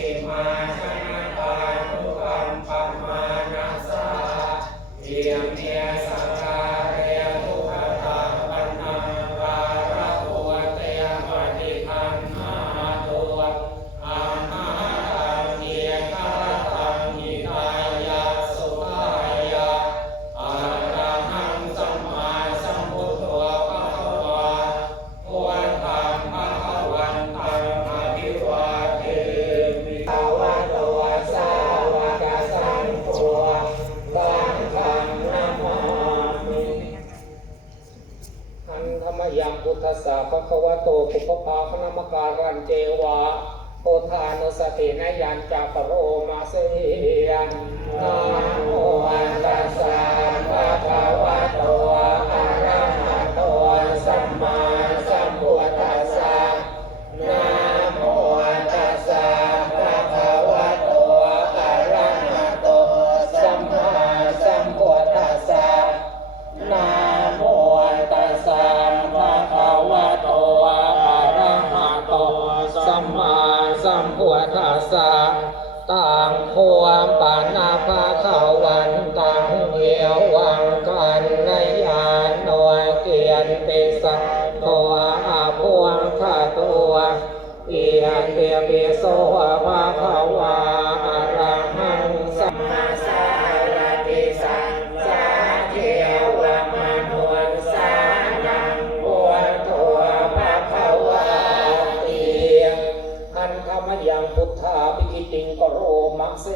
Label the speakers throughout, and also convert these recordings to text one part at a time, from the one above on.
Speaker 1: เมาช ภควโต
Speaker 2: ปุพพาพนมการันเจวาโอทานุสตินยันจาปโรมาเส โสภะภาวาอะระหังสมาสัมพุทธังสาเทวมนุษสานังปวตัวภะคะวาติอันธรรมยังพุทธาปิกิติงกโรมังเส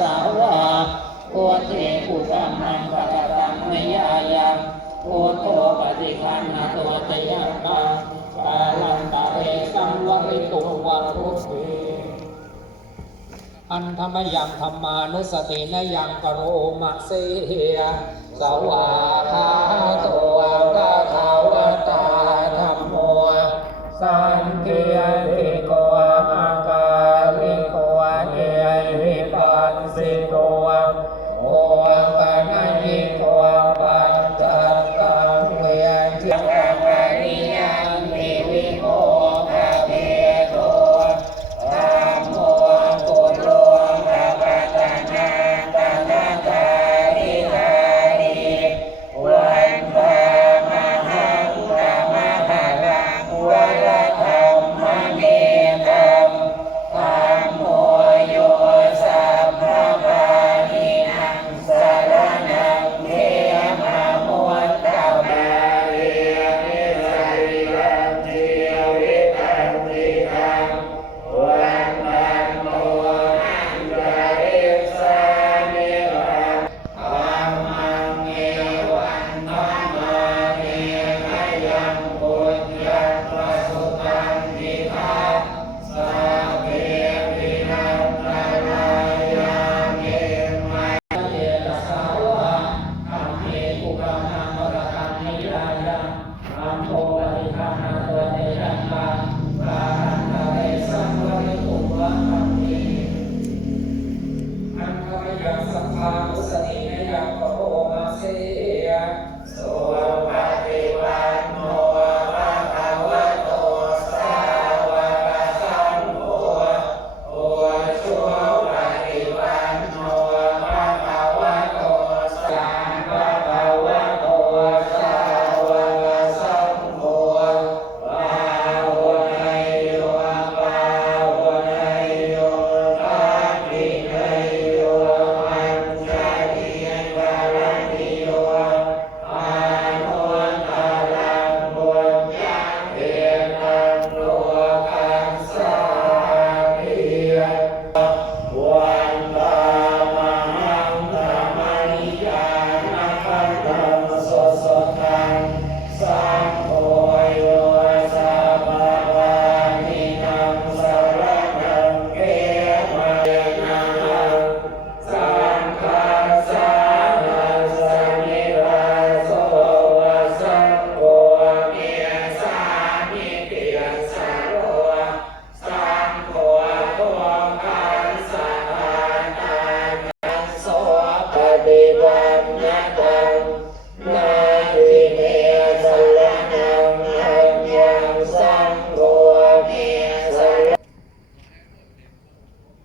Speaker 2: สาวาโอเทกุสัมมังปะตตังไมยายังโอโตปฏิคันนาตัวเตยมปาปาลังปะเอสังวะริตุวะตุสีอันธรรมยังธรรมานุสตินยังกโรมะเสียสวาคาตัวกตาาวตาธรรมโมสังเกต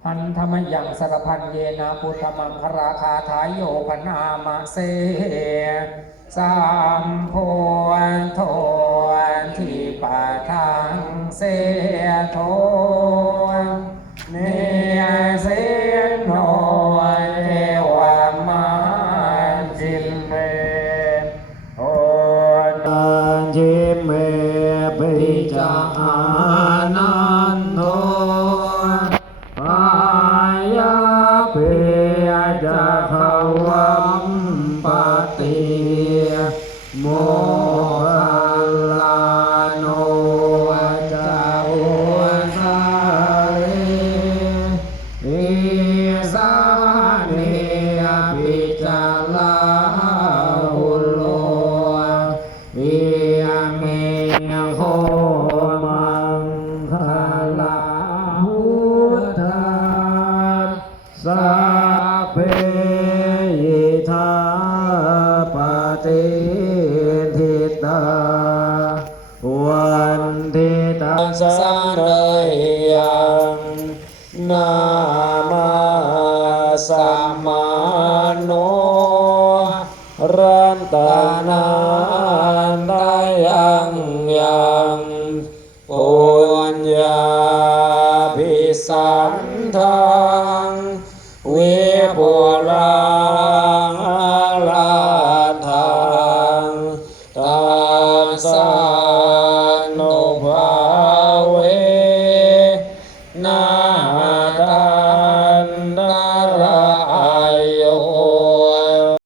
Speaker 2: พันธมยังสรพันเยนาพุทธมังคราคาทายโยปนามาเซสามโพนโทนที่ปะทังเซโท สาเนปิจลาหุโลอิเมโคมังคลาหุทาสัพเพยิทาปฏิทิตาวันทิตาสังเโนรันตานา